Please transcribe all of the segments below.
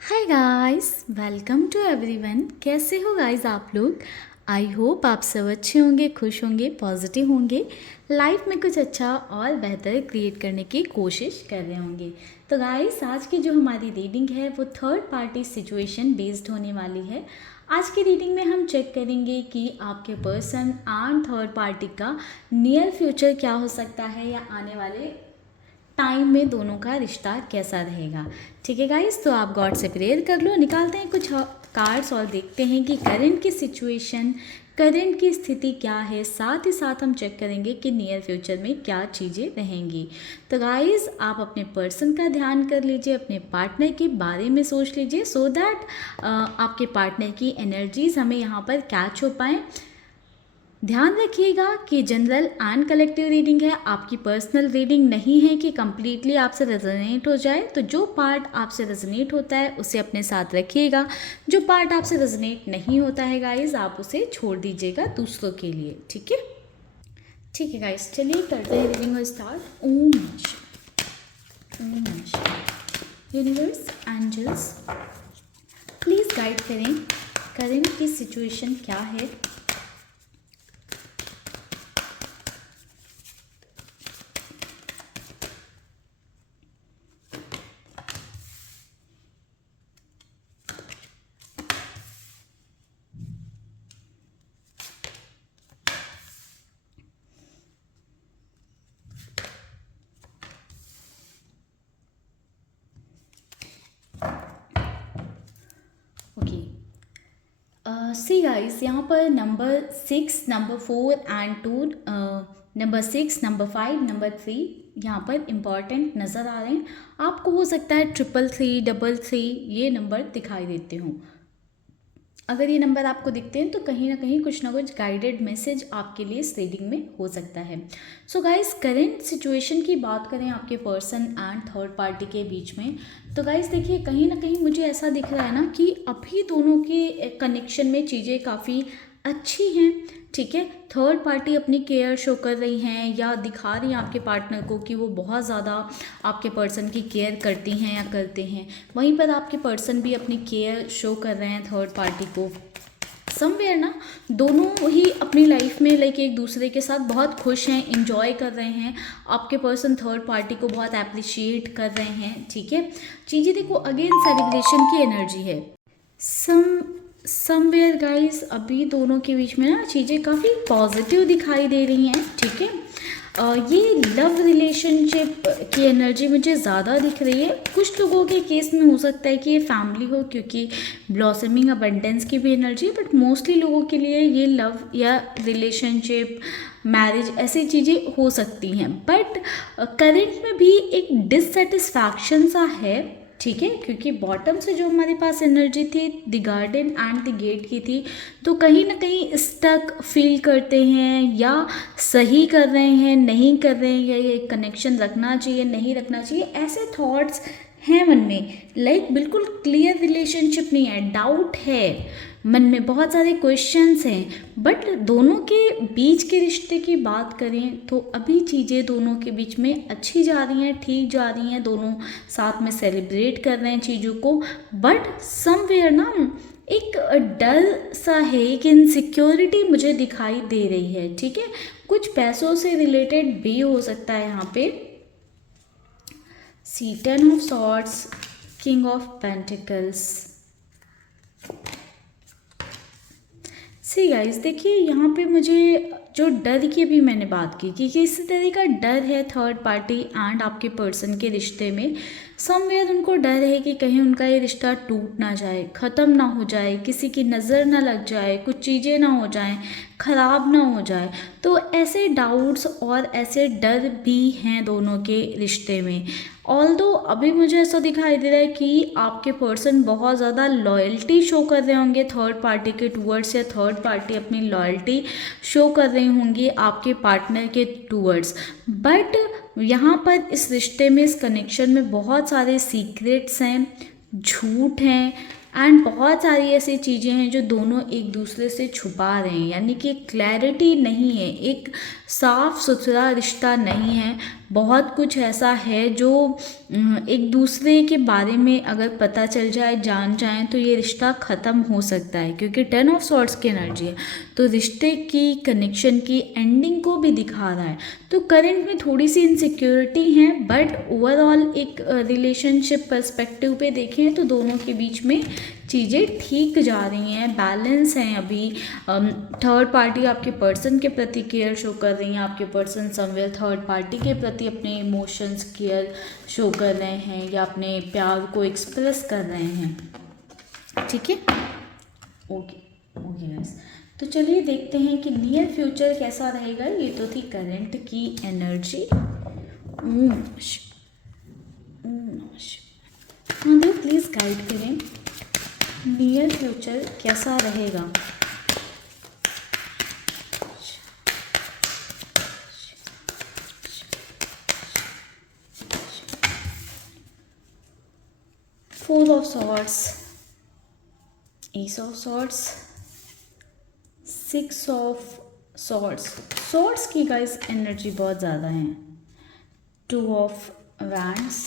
Hi guys, welcome to everyone. कैसे हो guys आप लोग? आई होप आप सब अच्छे होंगे, खुश होंगे, पॉजिटिव होंगे, लाइफ में कुछ अच्छा और बेहतर क्रिएट करने की कोशिश कर रहे होंगे। तो गाइस, आज की जो हमारी रीडिंग है वो थर्ड पार्टी सिचुएशन बेस्ड होने वाली है। आज की रीडिंग में हम चेक करेंगे कि आपके पर्सन एंड थर्ड पार्टी का नियर फ्यूचर क्या हो सकता है या आने वाले टाइम में दोनों का रिश्ता कैसा रहेगा। ठीक है गाइस, तो आप गॉड से प्रेयर कर लो। निकालते हैं कुछ कार्ड्स और देखते हैं कि करंट की सिचुएशन, करंट की स्थिति क्या है। साथ ही साथ हम चेक करेंगे कि नियर फ्यूचर में क्या चीज़ें रहेंगी। तो गाइस, आप अपने पर्सन का ध्यान कर लीजिए, अपने पार्टनर के बारे में सोच लीजिए, सो दैट आपके पार्टनर की एनर्जीज हमें यहाँ पर कैच हो पाएँ। ध्यान रखिएगा कि जनरल एंड कलेक्टिव रीडिंग है, आपकी पर्सनल रीडिंग नहीं है कि कंप्लीटली आपसे रेजोनेट हो जाए। तो जो पार्ट आपसे रेजोनेट होता है उसे अपने साथ रखिएगा, जो पार्ट आपसे रेजोनेट नहीं होता है गाइस आप उसे छोड़ दीजिएगा दूसरों के लिए। ठीक है, ठीक है गाइस, चलिए करते हैं रीडिंग को start. Om universe, angels please guide करें, करंट की सिचुएशन क्या है। ओके, सी गाइस, यहाँ पर number 6, number 4 and 2, number 6, number 5, number 3 यहाँ पर इम्पॉर्टेंट नज़र आ रहे हैं। आपको हो सकता है 333, 33 ये नंबर दिखाई देते हों। अगर ये नंबर आपको दिखते हैं तो कहीं ना कुछ गाइडेड मैसेज आपके लिए इस रीडिंग में हो सकता है। सो गाइस, करेंट सिचुएशन की बात करें आपके पर्सन एंड थर्ड पार्टी के बीच में, तो गाइस देखिए कहीं ना कहीं मुझे ऐसा दिख रहा है ना कि अभी दोनों के कनेक्शन में चीज़ें काफ़ी अच्छी हैं। ठीक है, थर्ड पार्टी अपनी केयर शो कर रही हैं या दिखा रही हैं आपके पार्टनर को कि वो बहुत ज़्यादा आपके पर्सन की केयर करती हैं या करते हैं। वहीं पर आपके पर्सन भी अपनी केयर शो कर रहे हैं थर्ड पार्टी को। समवेयर ना दोनों ही अपनी लाइफ में लाइक एक दूसरे के साथ बहुत खुश हैं, इंजॉय कर रहे हैं। आपके पर्सन थर्ड पार्टी को बहुत अप्रिशिएट कर रहे हैं। ठीक है, चीज़ें देखो अगेन सेलिब्रेशन की एनर्जी है। समवेयर गाइस, अभी दोनों के बीच में ना चीज़ें काफ़ी पॉजिटिव दिखाई दे रही हैं। ठीक है, ये लव रिलेशनशिप की एनर्जी मुझे ज़्यादा दिख रही है। कुछ लोगों के केस में हो सकता है कि ये फैमिली हो, क्योंकि ब्लॉसमिंग अबंडेंस की भी एनर्जी है, बट मोस्टली लोगों के लिए ये लव या रिलेशनशिप, मैरिज ऐसी चीज़ें हो सकती हैं। बट करंट में भी एक डिससेटिस्फैक्शन सा है। ठीक है, क्योंकि बॉटम से जो हमारे पास एनर्जी थी the garden and the gate की थी, तो कहीं ना कहीं स्टक फील करते हैं या सही कर रहे हैं, नहीं कर रहे हैं, या ये कनेक्शन रखना चाहिए, नहीं रखना चाहिए, ऐसे थॉट्स हैं मन में। लाइक बिल्कुल क्लियर रिलेशनशिप नहीं है, डाउट है मन में, बहुत सारे क्वेश्चंस हैं। बट दोनों के बीच के रिश्ते की बात करें तो अभी चीज़ें दोनों के बीच में अच्छी जा रही हैं, ठीक जा रही हैं, दोनों साथ में सेलिब्रेट कर रहे हैं चीज़ों को। बट समवेयर ना एक डर सा है, एक इनसिक्योरिटी मुझे दिखाई दे रही है। ठीक है, कुछ पैसों से रिलेटेड भी हो सकता है यहाँ पे। सी 10 of swords, king of pentacles. See guys, देखिए यहाँ पे मुझे जो डर की अभी मैंने बात की कि किस तरह का डर है थर्ड पार्टी एंड आपके पर्सन के रिश्ते में। समवेयर उनको डर है कि कहीं उनका ये रिश्ता टूट ना जाए, ख़त्म ना हो जाए, किसी की नज़र ना लग जाए, कुछ चीज़ें ना हो जाएं, ख़राब ना हो जाए। तो ऐसे डाउट्स और ऐसे डर भी हैं दोनों के रिश्ते में। ऑल्दो अभी मुझे ऐसा दिखाई दे रहा है कि आपके पर्सन बहुत ज़्यादा लॉयल्टी शो कर रहे होंगे थर्ड पार्टी के टूवर्ड्स, या थर्ड पार्टी अपनी लॉयल्टी शो कर रही होंगी आपके पार्टनर के टूवर्ड्स। बट यहाँ पर इस रिश्ते में, इस कनेक्शन में बहुत सारे सीक्रेट्स हैं, झूठ हैं, एंड बहुत सारी ऐसी चीज़ें हैं जो दोनों एक दूसरे से छुपा रहे हैं, यानी कि क्लैरिटी नहीं है, एक साफ सुथरा रिश्ता नहीं है। बहुत कुछ ऐसा है जो एक दूसरे के बारे में अगर पता चल जाए, जान जाए, तो ये रिश्ता ख़त्म हो सकता है, क्योंकि 10 ऑफ सॉर्ड्स की एनर्जी है, तो रिश्ते की, कनेक्शन की एंडिंग को भी दिखा रहा है। तो करंट में थोड़ी सी इनसिक्योरिटी है, बट ओवरऑल एक रिलेशनशिप पर्सपेक्टिव पे देखें तो दोनों के बीच में चीज़ें ठीक जा रही हैं, बैलेंस हैं। अभी थर्ड पार्टी आपके पर्सन के प्रति केयर शो कर रही है, आपके पर्सन समवेयर थर्ड पार्टी के प्रति अपने इमोशंस केयर शो कर रहे हैं या अपने प्यार को एक्सप्रेस कर रहे हैं। ठीक है, ओके ओके गाइस, तो चलिए देखते हैं कि नियर फ्यूचर कैसा रहेगा। ये तो थी करंट की एनर्जी। महादेव प्लीज़ गाइड करें, नियर फ्यूचर कैसा रहेगा। Four of swords, ace of swords, six of swords. Swords की गाइस एनर्जी बहुत ज़्यादा है। Two of wands,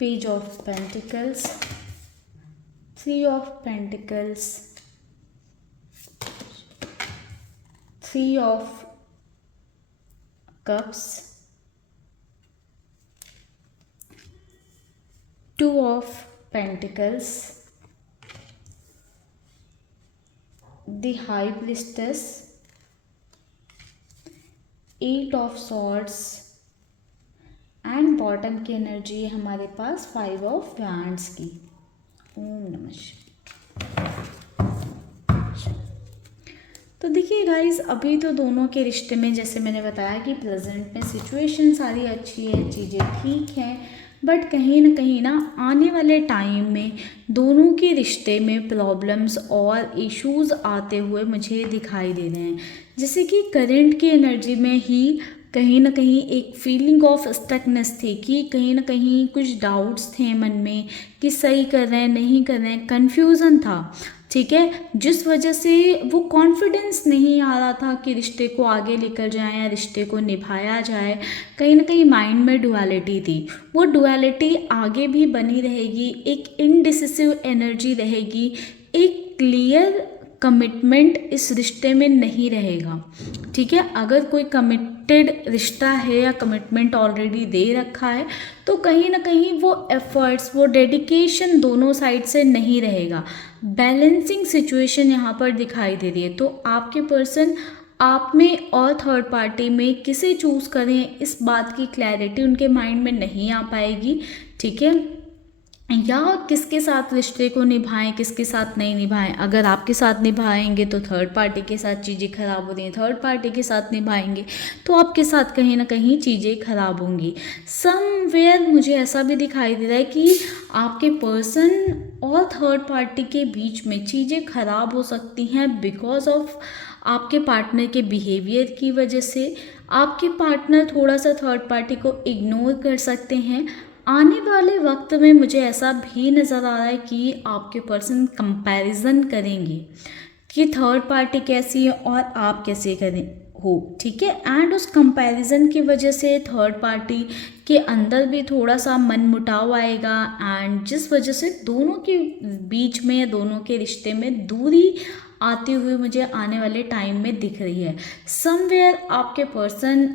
page of pentacles, three of pentacles, three of cups, two of pentacles, the high priestess, eight of swords, and bottom की energy है हमारे पास five of wands की। ओम नमः शिवाय। तो देखिए गाइस, अभी तो दोनों के रिश्ते में, जैसे मैंने बताया कि प्रेजेंट में सिचुएशन सारी अच्छी है, चीज़ें ठीक हैं, बट कहीं ना आने वाले टाइम में दोनों के रिश्ते में प्रॉब्लम्स और इश्यूज आते हुए मुझे दिखाई दे रहे हैं। जैसे कि करंट की एनर्जी में ही कहीं ना कहीं एक फीलिंग ऑफ स्टकनेस थी, कि कहीं ना कहीं कुछ डाउट्स थे मन में कि सही कर रहे हैं नहीं कर रहे हैं, कन्फ्यूज़न था। ठीक है, जिस वजह से वो कॉन्फिडेंस नहीं आ रहा था कि रिश्ते को आगे लेकर जाएं या रिश्ते को निभाया जाए। कहीं ना कहीं माइंड में डुअलिटी थी, वो डुअलिटी आगे भी बनी रहेगी, एक इनडिसिसिव एनर्जी रहेगी, एक क्लियर कमिटमेंट इस रिश्ते में नहीं रहेगा। ठीक है, अगर कोई कमिटेड रिश्ता है या कमिटमेंट ऑलरेडी दे रखा है, तो कहीं ना कहीं वो एफर्ट्स, वो डेडिकेशन दोनों साइड से नहीं रहेगा। बैलेंसिंग सिचुएशन यहाँ पर दिखाई दे रही है। तो आपके पर्सन आप में और थर्ड पार्टी में किसे चूज़ करें, इस बात की क्लैरिटी उनके माइंड में नहीं आ पाएगी। ठीक है, या किसके साथ रिश्ते को निभाएं, किसके साथ नहीं निभाएं। अगर आपके साथ निभाएंगे तो थर्ड पार्टी के साथ चीज़ें खराब हो रही हैं, थर्ड पार्टी के साथ निभाएंगे तो आपके साथ कहीं ना कहीं चीज़ें खराब होंगी। समवेयर मुझे ऐसा भी दिखाई दे रहा है कि आपके पर्सन और थर्ड पार्टी के बीच में चीज़ें खराब हो सकती हैं बिकॉज ऑफ आपके पार्टनर के बिहेवियर की वजह से। आपके पार्टनर थोड़ा सा थर्ड पार्टी को इग्नोर कर सकते हैं। आने वाले वक्त में मुझे ऐसा भी नज़र आ रहा है कि आपके पर्सन कंपैरिजन करेंगे कि थर्ड पार्टी कैसी है और आप कैसे करें हो। ठीक है, एंड उस कंपैरिजन की वजह से थर्ड पार्टी के अंदर भी थोड़ा सा मनमुटाव आएगा, एंड जिस वजह से दोनों के बीच में, दोनों के रिश्ते में दूरी आती हुई मुझे आने वाले टाइम में दिख रही है। समवेयर आपके पर्सन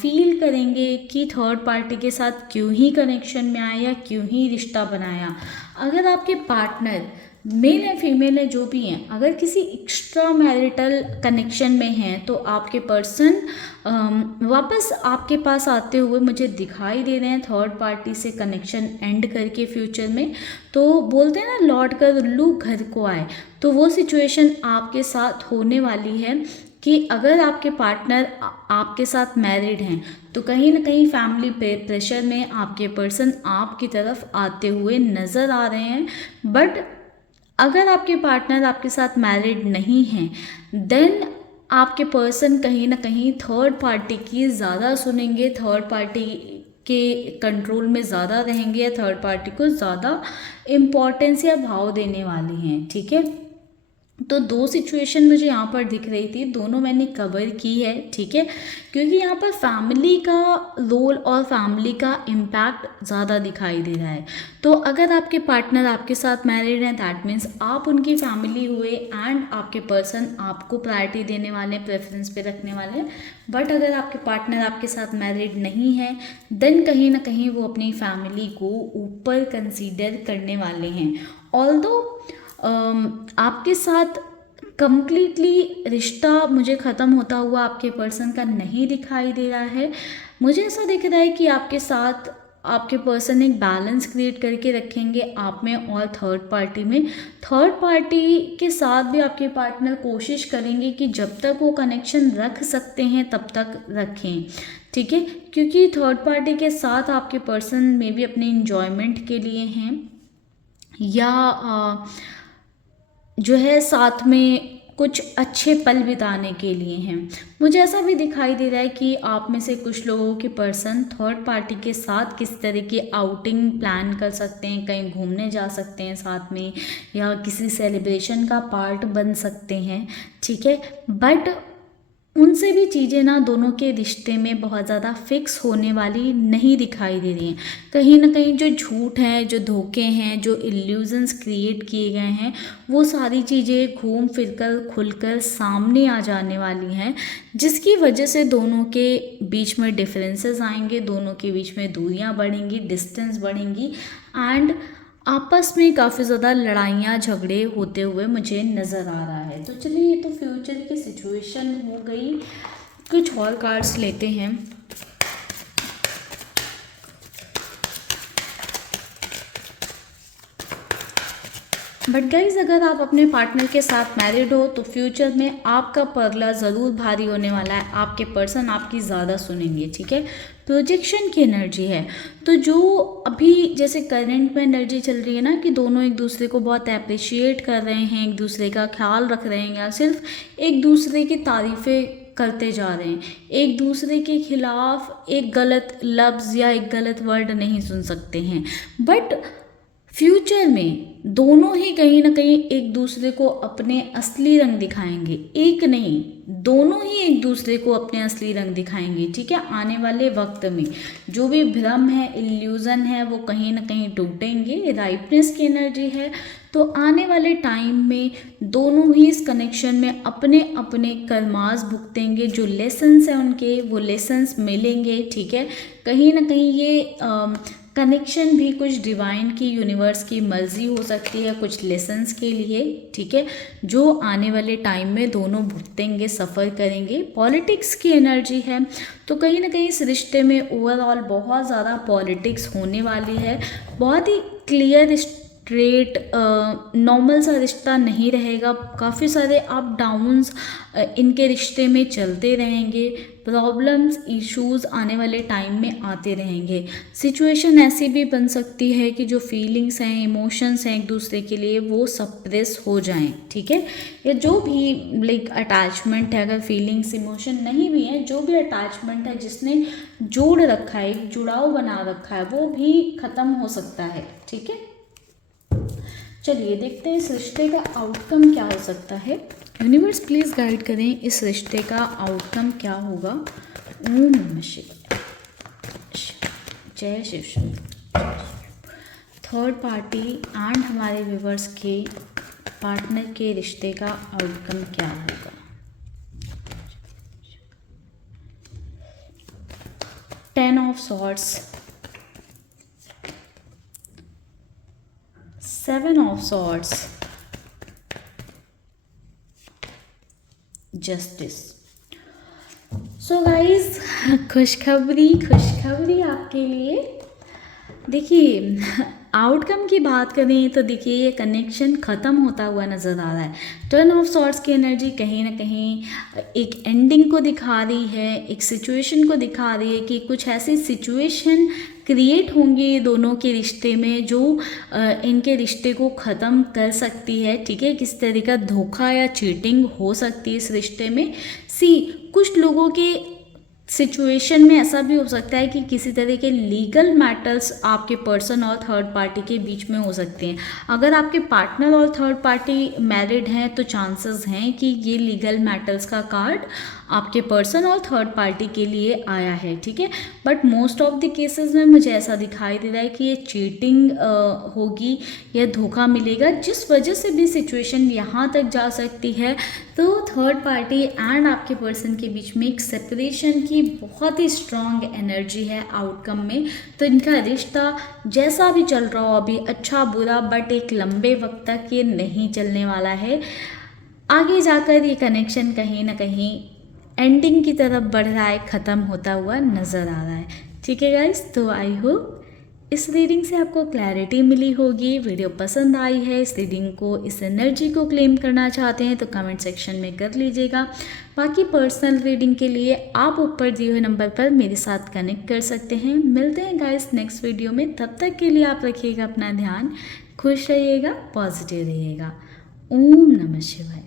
फील करेंगे कि थर्ड पार्टी के साथ क्यों ही कनेक्शन में आया, क्यों ही रिश्ता बनाया। अगर आपके पार्टनर मेल है फीमेल है जो भी हैं, अगर किसी एक्स्ट्रा मैरिटल कनेक्शन में हैं तो आपके पर्सन वापस आपके पास आते हुए मुझे दिखाई दे रहे हैं, थर्ड पार्टी से कनेक्शन एंड करके फ्यूचर में। तो बोलते हैं ना, लौट कर उल्लू घर को आए, तो वो सिचुएशन आपके साथ होने वाली है कि अगर आपके पार्टनर आपके साथ मैरिड हैं तो कहीं ना कहीं फैमिली प्रेशर में आपके पर्सन आपकी तरफ आते हुए नज़र आ रहे हैं। बट अगर आपके पार्टनर आपके साथ मैरिड नहीं हैं, देन आपके पर्सन कहीं ना कहीं थर्ड पार्टी की ज़्यादा सुनेंगे, थर्ड पार्टी के कंट्रोल में ज़्यादा रहेंगे या थर्ड पार्टी को ज़्यादा इम्पोर्टेंस या भाव देने वाली हैं, ठीक है। तो दो सिचुएशन मुझे यहाँ पर दिख रही थी, दोनों मैंने कवर की है, ठीक है, क्योंकि यहाँ पर फैमिली का रोल और फैमिली का इम्पैक्ट ज़्यादा दिखाई दे रहा है। तो अगर आपके पार्टनर आपके साथ मैरिड हैं, दैट मीन्स आप उनकी फैमिली हुए एंड आपके पर्सन आपको प्रायोरिटी देने वाले, प्रेफरेंस पे रखने वाले हैं। बट अगर आपके पार्टनर आपके साथ मैरिड नहीं है, देन कहीं ना कहीं वो अपनी फैमिली को ऊपर कंसीडर करने वाले हैं। ऑल्दो आपके साथ कंप्लीटली रिश्ता मुझे ख़त्म होता हुआ आपके पर्सन का नहीं दिखाई दे रहा है। मुझे ऐसा दिख रहा है कि आपके साथ आपके पर्सन एक बैलेंस क्रिएट करके रखेंगे आप में और थर्ड पार्टी में। थर्ड पार्टी के साथ भी आपके पार्टनर कोशिश करेंगे कि जब तक वो कनेक्शन रख सकते हैं तब तक रखें, ठीक है, क्योंकि थर्ड पार्टी के साथ आपके पर्सन में भी अपने इंजॉयमेंट के लिए हैं या जो है साथ में कुछ अच्छे पल बिताने के लिए हैं। मुझे ऐसा भी दिखाई दे रहा है कि आप में से कुछ लोगों के पर्सन थर्ड पार्टी के साथ किस तरह की आउटिंग प्लान कर सकते हैं, कहीं घूमने जा सकते हैं साथ में या किसी सेलिब्रेशन का पार्ट बन सकते हैं, ठीक है। बट उनसे भी चीज़ें ना दोनों के रिश्ते में बहुत ज़्यादा फिक्स होने वाली नहीं दिखाई दे रही हैं। कहीं ना कहीं जो झूठ है, जो धोखे हैं, जो इल्यूजन्स क्रिएट किए गए हैं, वो सारी चीज़ें घूम फिर कर खुलकर सामने आ जाने वाली हैं, जिसकी वजह से दोनों के बीच में डिफरेंसेस आएंगे, दोनों के बीच में दूरियां बढ़ेंगी, डिस्टेंस बढ़ेंगी एंड आपस में काफ़ी ज़्यादा लड़ाइयाँ झगड़े होते हुए मुझे नज़र आ रहा है। तो चलिए, ये तो फ्यूचर की सिचुएशन हो गई। कुछ और कार्ड्स लेते हैं। बट गाइज, अगर आप अपने पार्टनर के साथ मैरिड हो तो फ्यूचर में आपका पगला ज़रूर भारी होने वाला है। आपके पर्सन आपकी ज़्यादा सुनेंगे, ठीक है। प्रोजेक्शन की एनर्जी है, तो जो अभी जैसे करंट में एनर्जी चल रही है ना कि दोनों एक दूसरे को बहुत अप्रिशिएट कर रहे हैं, एक दूसरे का ख्याल रख रहे हैं या सिर्फ एक दूसरे की तारीफ़ें करते जा रहे हैं, एक दूसरे के खिलाफ एक गलत लफ्ज़ या एक गलत वर्ड नहीं सुन सकते हैं। बट फ्यूचर में दोनों ही कहीं ना कहीं एक दूसरे को अपने असली रंग दिखाएंगे, एक नहीं, दोनों ही एक दूसरे को अपने असली रंग दिखाएंगे, ठीक है। आने वाले वक्त में जो भी भ्रम है, इल्यूज़न है, वो कहीं ना कहीं टूटेंगे। राइपनेस की एनर्जी है, तो आने वाले टाइम में दोनों ही इस कनेक्शन में अपने अपने कर्मास भुगतेंगे। जो लेसन्स हैं उनके, वो लेसन्स मिलेंगे, ठीक है। कहीं ना कहीं ये कनेक्शन भी कुछ डिवाइन की, यूनिवर्स की मर्जी हो सकती है कुछ लेसन्स के लिए, ठीक है, जो आने वाले टाइम में दोनों भुगतेंगे, सफ़र करेंगे। पॉलिटिक्स की एनर्जी है, तो कहीं ना कहीं इस रिश्ते में ओवरऑल बहुत ज़्यादा पॉलिटिक्स होने वाली है। बहुत ही क्लियर स्ट्रेट नॉर्मल सा रिश्ता नहीं रहेगा। काफ़ी सारे अप डाउन्स इनके रिश्ते में चलते रहेंगे। प्रॉब्लम्स, इश्यूज़ आने वाले टाइम में आते रहेंगे। सिचुएशन ऐसी भी बन सकती है कि जो फीलिंग्स हैं, इमोशंस हैं एक दूसरे के लिए, वो सप्रेस हो जाएं, ठीक है। या जो भी लाइक अटैचमेंट है, अगर फीलिंग्स इमोशन नहीं भी है, जो भी अटैचमेंट है जिसने जोड़ रखा है, एक जुड़ाव बना रखा है, वो भी ख़त्म हो सकता है, ठीक है। चलिए देखते हैं इस रिश्ते का आउटकम क्या हो सकता है। यूनिवर्स प्लीज़ गाइड करें, इस रिश्ते का आउटकम क्या होगा। ओम नमः शिवाय, जय Shiv Shankar. Third party and हमारे व्यूवर्स के पार्टनर के रिश्ते का आउटकम क्या होगा। Ten of swords, seven of swords, justice. So guys, खुशखबरी आपके लिए। देखिए, आउटकम की बात करें तो देखिए ये कनेक्शन ख़त्म होता हुआ नज़र आ रहा है। टर्न ऑफ सॉर्ड्स की एनर्जी कहीं ना कहीं एक एंडिंग को दिखा रही है, एक सिचुएशन को दिखा रही है कि कुछ ऐसी सिचुएशन क्रिएट होंगी दोनों के रिश्ते में जो इनके रिश्ते को ख़त्म कर सकती है, ठीक है। किस तरह का धोखा या चीटिंग हो सकती है इस रिश्ते में। कुछ लोगों के सिचुएशन में ऐसा भी हो सकता है कि किसी तरह के लीगल मैटर्स आपके पर्सन और थर्ड पार्टी के बीच में हो सकते हैं। अगर आपके पार्टनर और थर्ड पार्टी मैरिड हैं तो चांसेस हैं कि ये लीगल मैटर्स का कार्ड आपके पर्सन और थर्ड पार्टी के लिए आया है, ठीक है। But most of the cases में मुझे ऐसा दिखाई दे रहा है कि ये चीटिंग होगी या धोखा मिलेगा, जिस वजह से भी सिचुएशन यहाँ तक जा सकती है। तो थर्ड पार्टी एंड आपके पर्सन के बीच में एक सेपरेशन की बहुत ही स्ट्रॉन्ग एनर्जी है आउटकम में। तो इनका रिश्ता जैसा भी चल रहा हो अभी, अच्छा बुरा, बट एक लंबे वक्त तक ये नहीं चलने वाला है। आगे जाकर ये कनेक्शन कहीं ना कहीं एंडिंग की तरफ बढ़ रहा है, ख़त्म होता हुआ नज़र आ रहा है, ठीक है गाइस। तो आई होप इस रीडिंग से आपको क्लैरिटी मिली होगी। वीडियो पसंद आई है, इस रीडिंग को, इस एनर्जी को क्लेम करना चाहते हैं तो कमेंट सेक्शन में कर लीजिएगा। बाकी पर्सनल रीडिंग के लिए आप ऊपर दिए हुए नंबर पर मेरे साथ कनेक्ट कर सकते हैं। मिलते हैं गाइस नेक्स्ट वीडियो में, तब तक के लिए आप रखिएगा अपना ध्यान, खुश रहिएगा, पॉजिटिव रहिएगा। ओम नमः शिवाय।